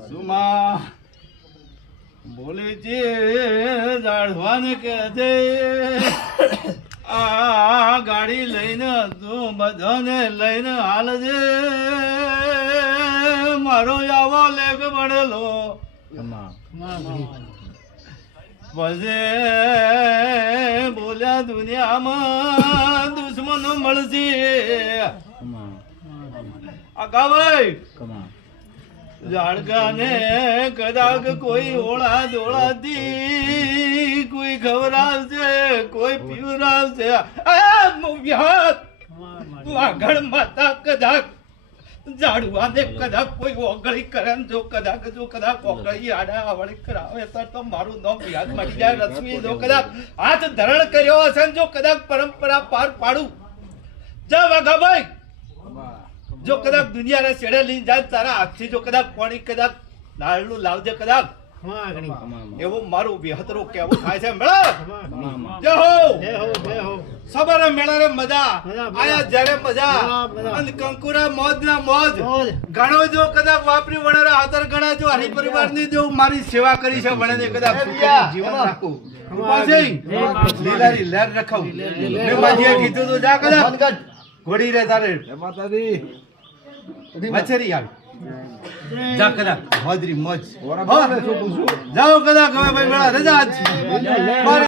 સુમા બોલે છે જાડવાને કે છે આ ગાડી લઈને તું બધાને લઈને હાલ છે મારો આવો લેખ બનેલો પછી બોલ્યા દુનિયામાં દુશ્મનો મળશે આકા ભાઈ ઝાડકાને કદાચ કોઈ ઓળા દોડાથી કોઈ ખવડાવશે કોઈ પીવડાવશે આગળ માતા કદાચ ઝાડવાને કદાચ કોઈ ઓગળી કરે જો કદાચ ઓગળી આડા આવડી કરાવે તો મારું નામ યાદ મળી જાય રશ્મિ જો કદાચ હાથ ધરણ કર્યો હશે જો કદાચ પરંપરા પાર પાડું જા વાઘા ભાઈ જો કદાચ દુનિયાને છેડે લઈને જાય તારા હાથથી જો કદાચ પાણી કદાચ નાળનું લાવજે કદાચ એવું મારું વિહતરો કેવું થાય છે મેળા જય હો સબરે મેળાને મજા આયા જ્યારે મજા અને કંકુરા મોજ ના મોજ ઘણો જો કદાચ વાપરી વણારા હાતર ગણા જો હરી પરિવારની જો મારી સેવા કરી છે વણે કદાચ જીવન રાખું પાછી લીલારી લેર રખાવ મે માજીએ કીધું તો જા કદાચ ઘોડી રે તારે માતાજી મચરી આવી જા કદાચ હોદરી મોજ જાઓ કદાચ હવે ભાઈ મેળા રજા